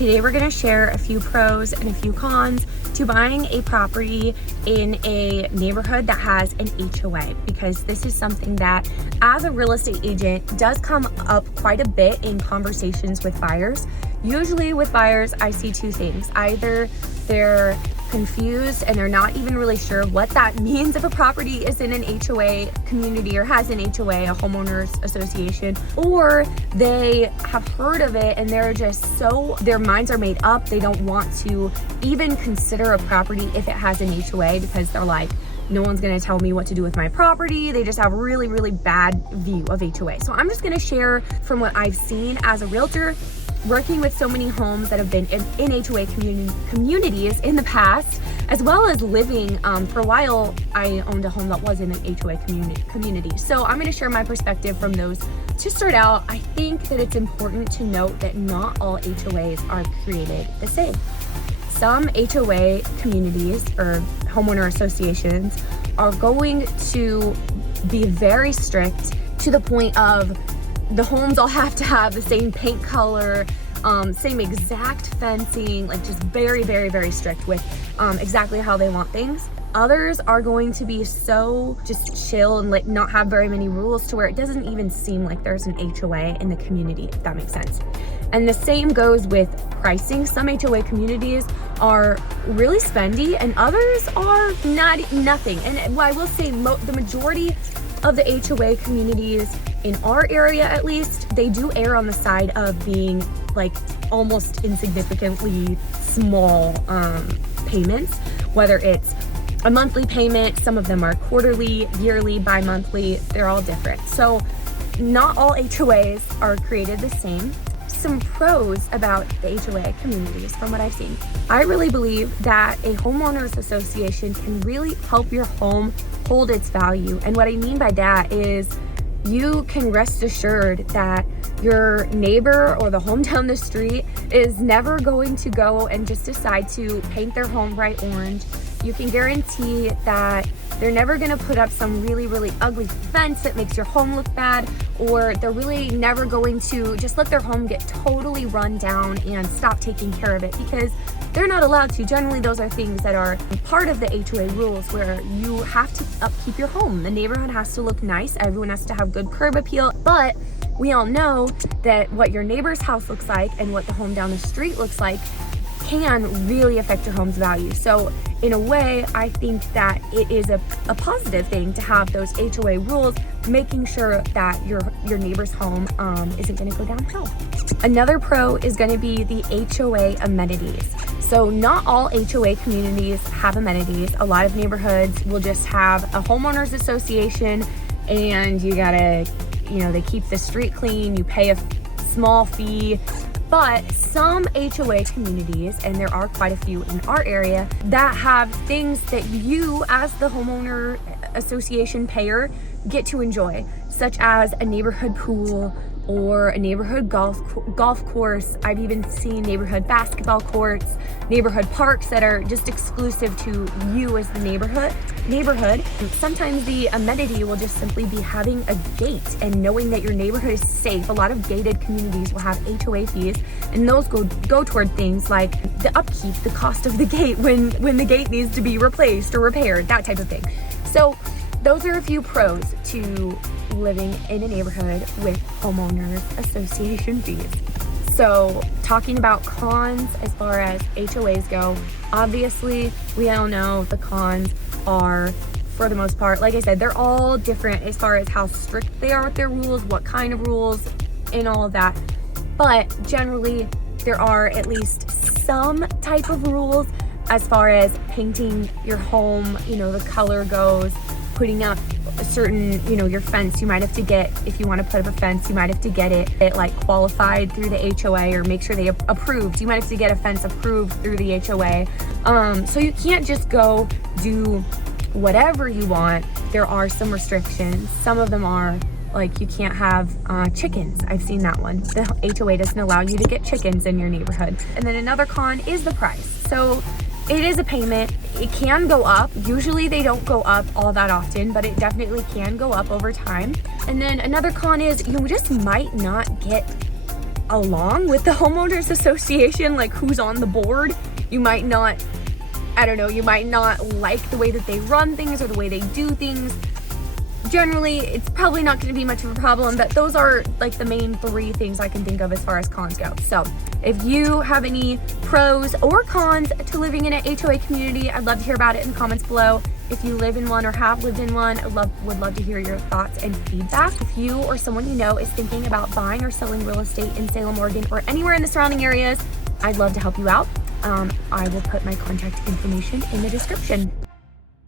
Today we're going to share a few pros and a few cons to buying a property in a neighborhood that has an HOA, because this is something that as a real estate agent does come up quite a bit in conversations with buyers. Usually with buyers, I see two things. Either they're confused and they're not even really sure what that means if a property is in an HOA community or has an HOA, a homeowners association, or they have heard of it and they're just their minds are made up. They don't want to even consider a property if it has an HOA because they're like, no one's going to tell me what to do with my property. They just have a really, really bad view of HOA. So I'm just going to share from what I've seen as a realtor, working with so many homes that have been in HOA communities in the past, as well as living for a while. I owned a home that was in an HOA community. So I'm going to share my perspective from those. To start out, I think that it's important to note that not all HOAs are created the same. Some HOA communities or homeowner associations are going to be very strict to the point of the homes all have to have the same paint color, same exact fencing, like just very, very, very strict with exactly how they want things. Others are going to be so just chill and like not have very many rules to where it doesn't even seem like there's an HOA in the community, if that makes sense. And the same goes with pricing. Some HOA communities are really spendy and others are nothing. And I will say the majority of the HOA communities in our area, at least, they do err on the side of being like almost insignificantly small payments, whether it's a monthly payment. Some of them are quarterly, yearly, bi-monthly. They're all different. So not all HOAs are created the same. Some pros about the HOA communities from what I've seen. I really believe that a homeowners association can really help your home hold its value. And what I mean by that is you can rest assured that your neighbor or the home down the street is never going to go and just decide to paint their home bright orange. You can guarantee that they're never going to put up some really, really ugly fence that makes your home look bad, or they're really never going to just let their home get totally run down and stop taking care of it, because they're not allowed to. Generally, those are things that are part of the HOA rules where you have to upkeep your home. The neighborhood has to look nice. Everyone has to have good curb appeal. But we all know that what your neighbor's house looks like and what the home down the street looks like can really affect your home's value. So in a way, I think that it is a positive thing to have those HOA rules, making sure that your neighbor's home isn't going to go downhill. Another pro is going to be the HOA amenities. So not all HOA communities have amenities. A lot of neighborhoods will just have a homeowners association, and you gotta, they keep the street clean, you pay a small fee. But some HOA communities, and there are quite a few in our area, that have things that you as the homeowner association payer get to enjoy, such as a neighborhood pool or a neighborhood golf course. I've even seen neighborhood basketball courts, neighborhood parks that are just exclusive to you as the neighborhood. Sometimes the amenity will just simply be having a gate and knowing that your neighborhood is safe. A lot of gated communities will have HOA fees, and those go toward things like the upkeep, the cost of the gate when the gate needs to be replaced or repaired, that type of thing. So those are a few pros to living in a neighborhood with homeowners association fees. So talking about cons as far as HOAs go, obviously we all know the cons are, for the most part, like I said, they're all different as far as how strict they are with their rules, what kind of rules, and all of that. But generally, there are at least some type of rules as far as painting your home, the color goes, putting up a certain, your fence, you might have to get, if you want to put up a fence, you might have to get it like qualified through the HOA, or make sure they approved. You might have to get a fence approved through the HOA. So you can't just go do whatever you want. There are some restrictions. Some of them are like you can't have chickens. I've seen that one. The HOA doesn't allow you to get chickens in your neighborhood. And then another con is the price. So it is a payment. It can go up. Usually they don't go up all that often, but it definitely can go up over time. And then another con is you just might not get along with the homeowners association, like who's on the board. You might not, I don't know, you might not like the way that they run things or the way they do things. Generally, it's probably not going to be much of a problem, but those are like the main 3 things I can think of as far as cons go. So if you have any pros or cons to living in an HOA community, I'd love to hear about it in the comments below. If you live in one or have lived in one, I would love to hear your thoughts and feedback. If you or someone you know is thinking about buying or selling real estate in Salem, Oregon, or anywhere in the surrounding areas, I'd love to help you out. I will put my contact information in the description.